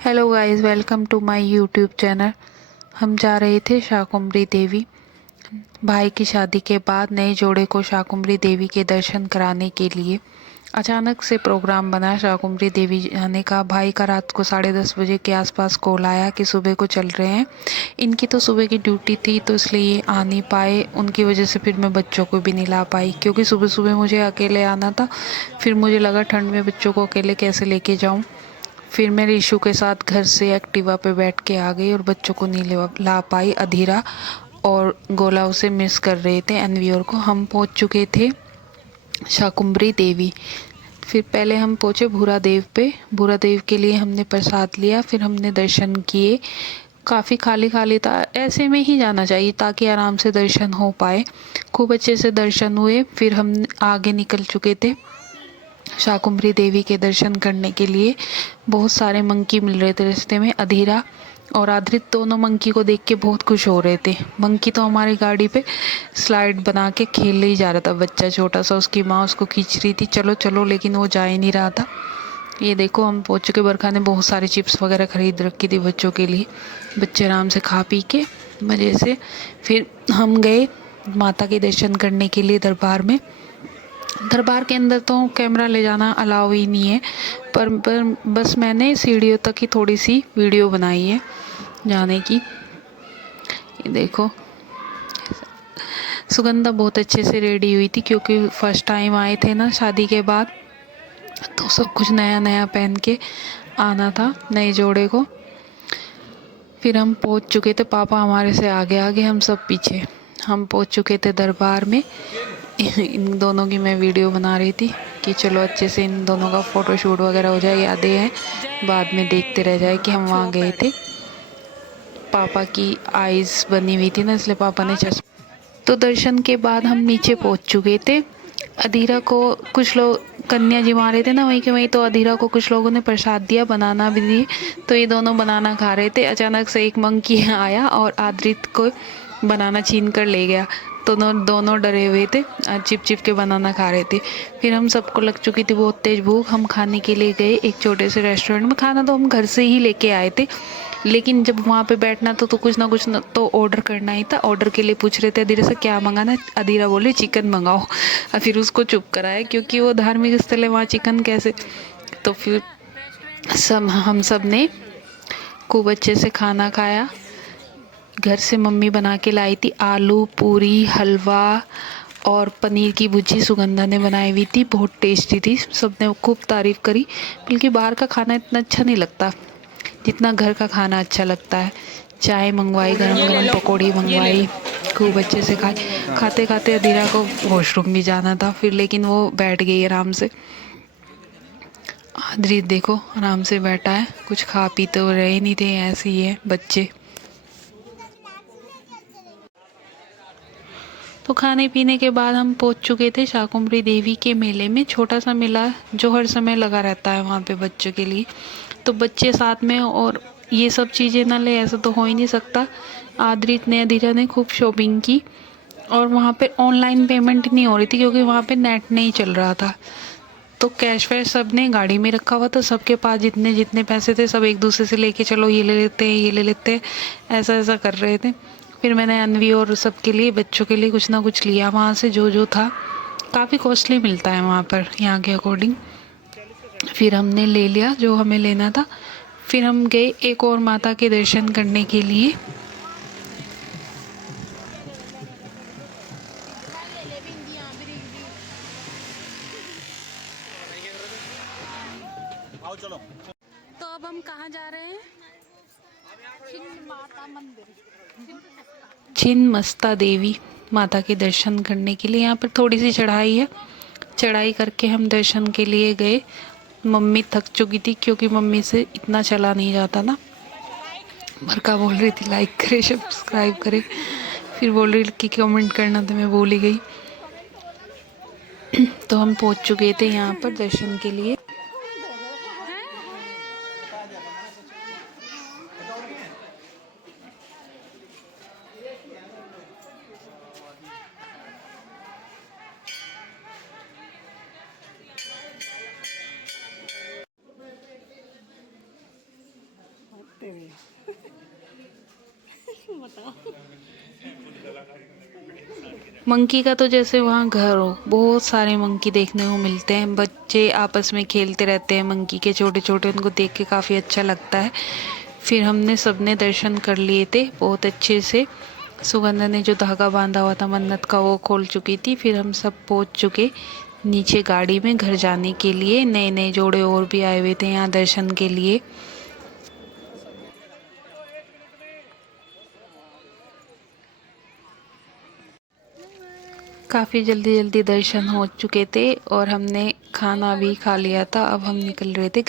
Hello guys, welcome to my YouTube channel. हम जा रहे थे शाकुंभरी देवी। भाई की शादी के बाद नए जोड़े को शाकुंभरी देवी के दर्शन कराने के लिए अचानक से प्रोग्राम बना शाकुंभरी देवी जाने का। भाई का रात को 10:30 बजे के आसपास कॉल आया कि सुबह को चल रहे हैं। इनकी तो सुबह की ड्यूटी थी तो इसलिए ये आ नहीं पाए। उनकी वजह से फिर मैं बच्चों को भी नहीं ला पाई क्योंकि सुबह सुबह मुझे अकेले आना था। फिर मुझे लगा ठंड में बच्चों को अकेले कैसे लेके जाऊँ। फिर मैं रीशु के साथ घर से एक्टिवा पे बैठ के आ गई और बच्चों को नहीं ला पाई। अधीरा और गोला उसे मिस कर रहे थे। एनवीओर को हम पहुंच चुके थे शाकुंभरी देवी। फिर पहले हम पहुंचे भूरा देव पे। भूरा देव के लिए हमने प्रसाद लिया, फिर हमने दर्शन किए। काफ़ी खाली खाली था, ऐसे में ही जाना चाहिए ताकि आराम से दर्शन हो पाए। खूब अच्छे से दर्शन हुए। फिर हम आगे निकल चुके थे शाकुंभरी देवी के दर्शन करने के लिए। बहुत सारे मंकी मिल रहे थे रास्ते में। अधीरा और आद्रित दोनों मंकी को देख के बहुत खुश हो रहे थे। मंकी तो हमारी गाड़ी पे स्लाइड बना के खेल ही जा रहा था, बच्चा छोटा सा। उसकी माँ उसको खींच रही थी चलो चलो, लेकिन वो जा ही नहीं रहा था। ये देखो हम पहुंच चुके। बरखा ने बहुत सारी चिप्स वगैरह खरीद रखी थी बच्चों के लिए। बच्चे आराम से खा पी के मज़े से फिर हम गए माता के दर्शन करने के लिए दरबार में। दरबार के अंदर तो कैमरा ले जाना अलाउ ही नहीं है, पर बस मैंने सीढ़ियों तक ही थोड़ी सी वीडियो बनाई है जाने की। ये देखो सुगंधा बहुत अच्छे से रेडी हुई थी क्योंकि फर्स्ट टाइम आए थे ना शादी के बाद, तो सब कुछ नया नया पहन के आना था नए जोड़े को। फिर हम पहुंच चुके थे, पापा हमारे से आगे आगे, हम सब पीछे। हम पहुंच चुके थे दरबार में। इन दोनों की मैं वीडियो बना रही थी कि चलो अच्छे से इन दोनों का फोटो शूट वगैरह हो जाए, यादें हैं बाद में देखते रह जाए कि हम वहाँ गए थे। पापा की आईज बनी हुई थी ना, इसलिए पापा ने चश्मा। तो दर्शन के बाद हम नीचे पहुंच चुके थे। अधीरा को कुछ लोग कन्या जी मारे थे ना वहीं के वहीं, तो अधीरा को कुछ लोगों ने प्रसाद दिया, बनाना भी दिए। तो ये दोनों बनाना खा रहे थे। अचानक से एक मंकी आया और आद्रित को बनाना छीन कर ले गया। दोनों दोनों डरे हुए थे, चिप चिप के बनाना खा रहे थे। फिर हम सबको लग चुकी थी बहुत तेज भूख। हम खाने के लिए गए एक छोटे से रेस्टोरेंट में। खाना तो हम घर से ही लेके आए थे, लेकिन जब वहाँ पे बैठना तो कुछ ना कुछ ना तो ऑर्डर करना ही था। ऑर्डर के लिए पूछ रहे थे अधीरा से क्या मंगाना है। अधीरा बोले चिकन मंगाओ, और फिर उसको चुप कराया क्योंकि वो धार्मिक स्थल है, वहाँ चिकन कैसे। तो फिर हम सब ने खूब अच्छे से खाना खाया। घर से मम्मी बना के लाई थी आलू पूरी, हलवा और पनीर की भुजी सुगंधा ने बनाई हुई थी। बहुत टेस्टी थी, सबने खूब तारीफ़ करी। बल्कि बाहर का खाना इतना अच्छा नहीं लगता जितना घर का खाना अच्छा लगता है। चाय मंगवाई, गरम गरम पकौड़ी मंगवाई, खूब अच्छे से खाए। खाते खाते अधीरा को वॉशरूम भी जाना था फिर, लेकिन वो बैठ गई आराम से। आदरी देखो आराम से बैठा है, कुछ खा पी तो रहे नहीं थे, ऐसे ही है बच्चे। तो खाने पीने के बाद हम पहुंच चुके थे शाकुंभरी देवी के मेले में। छोटा सा मेला जो हर समय लगा रहता है वहाँ पे बच्चों के लिए। तो बच्चे साथ में और ये सब चीज़ें ना ले ऐसा तो हो ही नहीं सकता। आदरित ने अधीरा ने खूब शॉपिंग की और वहाँ पे ऑनलाइन पेमेंट नहीं हो रही थी क्योंकि वहाँ पे नेट नहीं चल रहा था। तो कैश वैश सब ने गाड़ी में रखा हुआ था। सबके पास जितने जितने पैसे थे सब एक दूसरे से लेके चलो ये ले लेते हैं ये ले लेते हैं, ऐसा ऐसा कर रहे थे। फिर मैंने अनवी और सबके लिए बच्चों के लिए कुछ ना कुछ लिया वहाँ से जो जो था। काफ़ी कॉस्टली मिलता है वहाँ पर यहाँ के अकॉर्डिंग। फिर हमने ले लिया जो हमें लेना था। फिर हम गए एक और माता के दर्शन करने के लिए। तो अब हम कहाँ जा रहे हैं? छिन्नमस्ता देवी माता के दर्शन करने के लिए। यहाँ पर थोड़ी सी चढ़ाई है, चढ़ाई करके हम दर्शन के लिए गए। मम्मी थक चुकी थी क्योंकि मम्मी से इतना चला नहीं जाता ना। बरका बोल रही थी लाइक करे सब्सक्राइब करे, फिर बोल रही कि कमेंट करना, तो मैं बोल ही गई। तो हम पहुंच चुके थे यहाँ पर दर्शन के लिए। तेरे बताओ। मंकी का तो जैसे वहाँ घर हो, बहुत सारे मंकी देखने को मिलते हैं। बच्चे आपस में खेलते रहते हैं मंकी के छोटे छोटे, उनको देख के काफ़ी अच्छा लगता है। फिर हमने सबने दर्शन कर लिए थे बहुत अच्छे से। सुगंधा ने जो धागा बांधा हुआ था मन्नत का वो खोल चुकी थी। फिर हम सब पहुंच चुके नीचे गाड़ी में घर जाने के लिए। नए नए जोड़े और भी आए हुए थे यहाँ दर्शन के लिए। काफ़ी जल्दी जल्दी दर्शन हो चुके थे और हमने खाना भी खा लिया था। अब हम निकल रहे थे